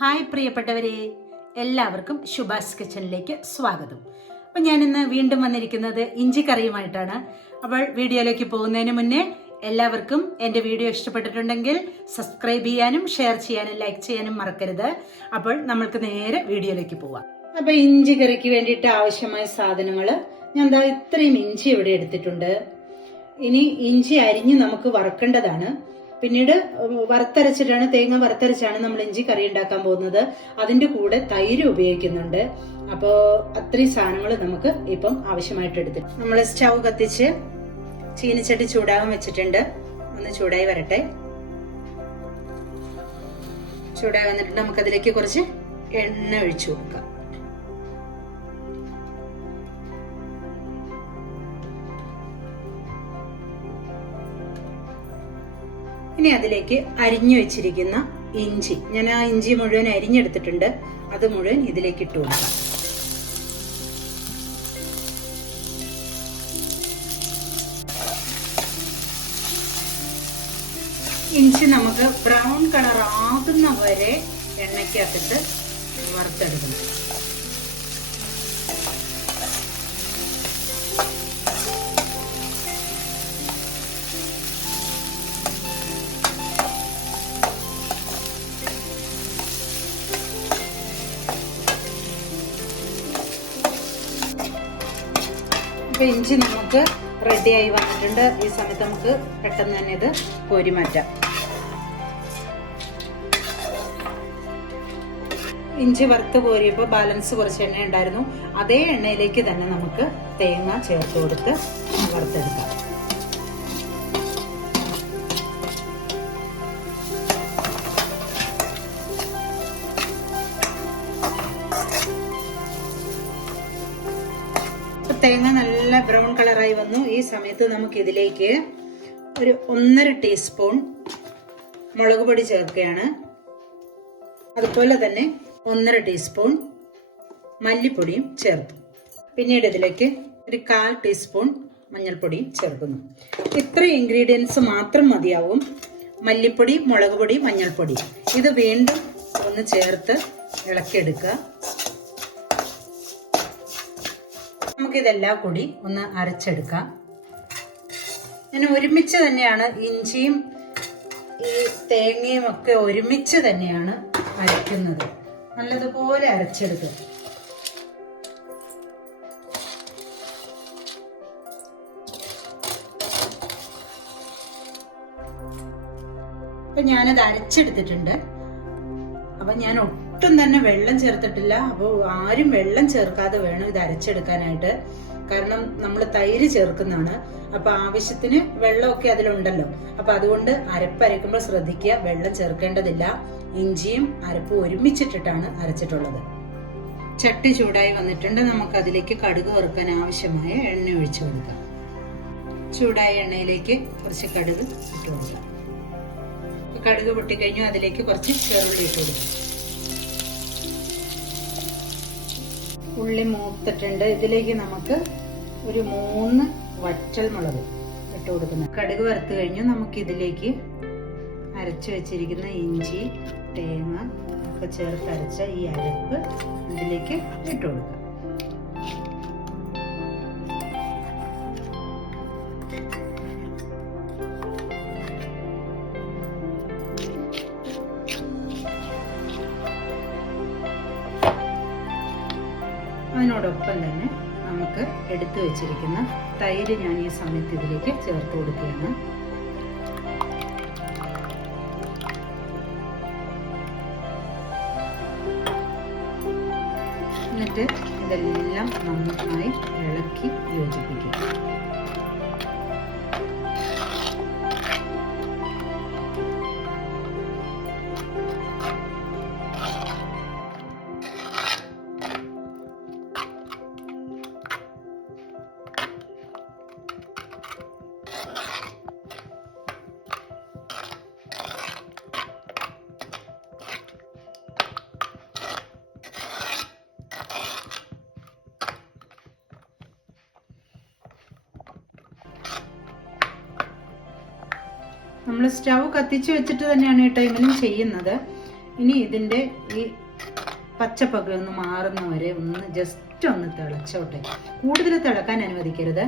Hi പ്രിയപ്പെട്ടവരെ എല്ലാവർക്കും ശുഭാസ് കിച്ചണിലേക്ക് സ്വാഗതം. അപ്പം ഞാനിന്ന് വീണ്ടും വന്നിരിക്കുന്നത് ഇഞ്ചി കറിയുമായിട്ടാണ്. അപ്പോൾ വീഡിയോയിലേക്ക് പോകുന്നതിന് മുന്നേ എല്ലാവർക്കും എന്റെ വീഡിയോ ഇഷ്ടപ്പെട്ടിട്ടുണ്ടെങ്കിൽ സബ്സ്ക്രൈബ് ചെയ്യാനും ഷെയർ ചെയ്യാനും ലൈക്ക് ചെയ്യാനും മറക്കരുത്. അപ്പോൾ നമ്മൾക്ക് നേരെ വീഡിയോയിലേക്ക് പോവാം. അപ്പോൾ ഇഞ്ചി കറിക്ക് വേണ്ടിയിട്ട് ആവശ്യമായ സാധനങ്ങൾ ഞാൻ ഇത്രയും ഇഞ്ചി ഇവിടെ എടുത്തിട്ടുണ്ട്. ഇനി ഇഞ്ചി അരിഞ്ഞ് നമുക്ക് വറക്കേണ്ടതാണ്. പിന്നീട് വറുത്തരച്ചിട്ടാണ് തേങ്ങ വറുത്തരച്ചാണ് നമ്മൾ ഇഞ്ചി കറി ഉണ്ടാക്കാൻ പോകുന്നത്. അതിന്റെ കൂടെ തൈര് ഉപയോഗിക്കുന്നുണ്ട്. അപ്പോൾ അത്രയും സാധനങ്ങൾ നമുക്ക് ഇപ്പം ആവശ്യമായിട്ട് എടുത്തിട്ട് നമ്മൾ സ്റ്റൗ കത്തിച്ച് ചീനിച്ചട്ടി ചൂടാകാൻ വെച്ചിട്ടുണ്ട്. ഒന്ന് ചൂടായി വരട്ടെ. ചൂടായി വന്നിട്ട് നമുക്കതിലേക്ക് കുറച്ച് എണ്ണ ഒഴിച്ചു കൊടുക്കാം. ഇനി അതിലേക്ക് അരിഞ്ഞു വെച്ചിരിക്കുന്ന ഇഞ്ചി. ഞാൻ ആ ഇഞ്ചി മുഴുവൻ അരിഞ്ഞെടുത്തിട്ടുണ്ട്. അത് മുഴുവൻ ഇതിലേക്ക് ഇട്ടു കൊടുക്കാം. ഇഞ്ചി നമുക്ക് ബ്രൗൺ കളർ ആകുന്ന വരെ എണ്ണയ്ക്കകത്തിട്ട് വറുത്തെടുക്കണം. ഇപ്പൊ ഇഞ്ചി നമുക്ക് റെഡിയായി വന്നിട്ടുണ്ട്. ഈ സമയത്ത് നമുക്ക് പെട്ടെന്ന് തന്നെ ഇത് കോരി മാറ്റാം. ഇഞ്ചി വറുത്ത് കോരിയപ്പോൾ ബാലൻസ് കുറച്ച് എണ്ണ ഉണ്ടായിരുന്നു അതേ എണ്ണയിലേക്ക് തന്നെ നമുക്ക് തേങ്ങ ചേർത്ത് കൊടുത്ത് വറുത്തെടുക്കാം. തേങ്ങ നല്ല ബ്രൗൺ കളറായി വന്നു. ഈ സമയത്ത് നമുക്ക് ഇതിലേക്ക് ഒരു ഒന്നര ടീസ്പൂൺ മുളക് പൊടി ചേർക്കുകയാണ്. അതുപോലെ തന്നെ ഒന്നര ടീസ്പൂൺ മല്ലിപ്പൊടിയും ചേർത്തു. പിന്നീട് ഇതിലേക്ക് ഒരു കാൽ ടീസ്പൂൺ മഞ്ഞൾപ്പൊടിയും ചേർക്കുന്നു. ഇത്ര ഇൻഗ്രീഡിയൻസ് മാത്രം മതിയാവും. മല്ലിപ്പൊടി മുളക് പൊടി മഞ്ഞൾപ്പൊടി. ഇത് വീണ്ടും ഒന്ന് ചേർത്ത് ഇളക്കിയെടുക്കുക. നമുക്കിതെല്ലാം കൂടി ഒന്ന് അരച്ചെടുക്കാം. ഞാൻ ഒരുമിച്ച് തന്നെയാണ് ഇഞ്ചിയും ഈ തേങ്ങയും ഒക്കെ ഒരുമിച്ച് തന്നെയാണ് അരയ്ക്കുന്നത്. നല്ലതുപോലെ അരച്ചെടുക്കും. അപ്പൊ ഞാനത് അരച്ചെടുത്തിട്ടുണ്ട്. അപ്പൊ ഞാൻ ഒട്ടും തന്നെ വെള്ളം ചേർത്തിട്ടില്ല. അപ്പോൾ ആരും വെള്ളം ചേർക്കാതെ വേണം ഇത് അരച്ചെടുക്കാനായിട്ട്. കാരണം നമ്മൾ തൈര് ചേർക്കുന്നതാണ്. അപ്പൊ ആവശ്യത്തിന് വെള്ളമൊക്കെ അതിലുണ്ടല്ലോ. അപ്പൊ അതുകൊണ്ട് അരപ്പരയ്ക്കുമ്പോൾ ശ്രദ്ധിക്കുക. വെള്ളം ചേർക്കേണ്ടതില്ല. ഇഞ്ചിയും അരപ്പും ഒരുമിച്ചിട്ടിട്ടാണ് അരച്ചിട്ടുള്ളത്. ചട്ടി ചൂടായി വന്നിട്ടുണ്ട്. നമുക്ക് അതിലേക്ക് കടുക് വറുക്കാൻ ആവശ്യമായ എണ്ണ ഒഴിച്ചു കൊടുക്കാം. ചൂടായ എണ്ണയിലേക്ക് കുറച്ച് കടുക് ഇട്ട് കൊടുക്കാം. കടുക് പൊട്ടിക്കഴിഞ്ഞു അതിലേക്ക് കുറച്ച് ചെറുള്ളി ഇട്ട് കൊടുക്കും. ഉള്ളി മൂത്തിട്ടുണ്ട്. ഇതിലേക്ക് നമുക്ക് ഒരു മൂന്ന് വറ്റൽ മുളക് ഇട്ട് കൊടുക്കുന്നത്. കടുക് വറുത്ത് കഴിഞ്ഞു നമുക്ക് ഇതിലേക്ക് അരച്ചു വെച്ചിരിക്കുന്ന ഇഞ്ചി തേങ്ങ ഒക്കെ ചേർത്ത് അരച്ച ഈ അരപ്പ് ഇതിലേക്ക് ഇട്ട് കൊടുക്കാം. അതിനോടൊപ്പം തന്നെ നമുക്ക് എടുത്തു വെച്ചിരിക്കുന്ന തൈര് ഞാൻ ഈ സമയത്ത് ഇതിലേക്ക് ചേർത്ത് കൊടുക്കുകയാണ്. എന്നിട്ട് ഇതെല്ലാം നന്നായി ഇളക്കി യോജിപ്പിക്കുക. നമ്മൾ സ്റ്റവ് കത്തിച്ച് വെച്ചിട്ട് തന്നെയാണ് ഈ ടൈമിലും ചെയ്യുന്നത്. ഇനി ഇതിന്റെ ഈ പച്ചപ്പൊക്കെ ഒന്ന് മാറുന്ന വരെ ഒന്ന് ജസ്റ്റ് ഒന്ന് തിളച്ചോട്ടെ. കൂടുതൽ തിളക്കാൻ അനുവദിക്കരുത്.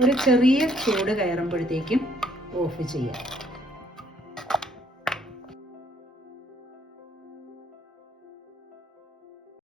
ഒരു ചെറിയ ചൂട് കയറുമ്പോഴത്തേക്കും ഓഫ് ചെയ്യാം.